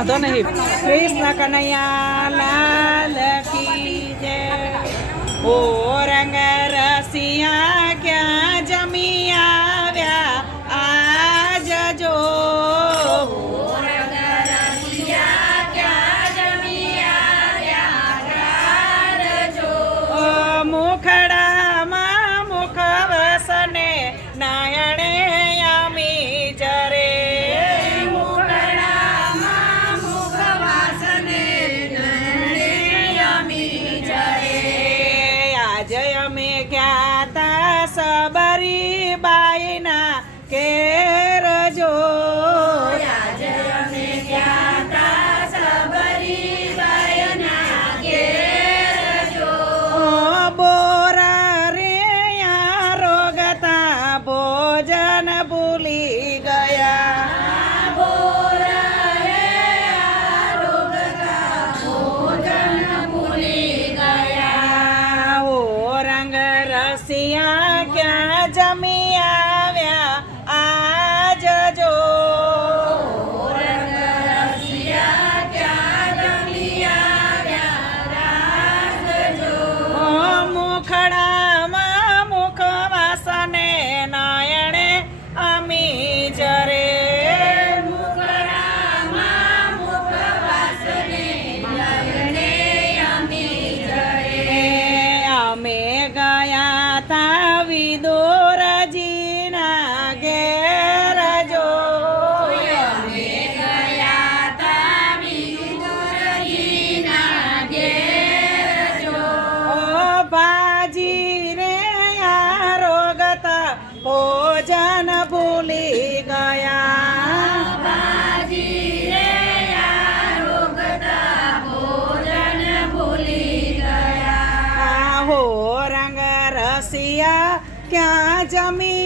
बांधो नहीं कृष्ण कन्हैया लाल की जय। ओ रंग रसिया क्या जमिया आज जो ક્યાં જમી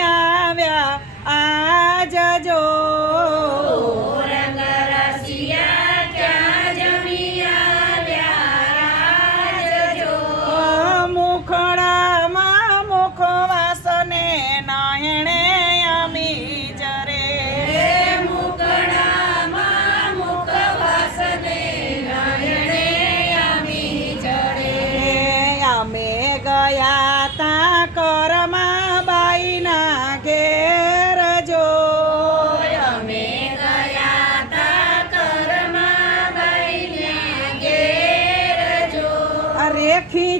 આવ્યા. આ જો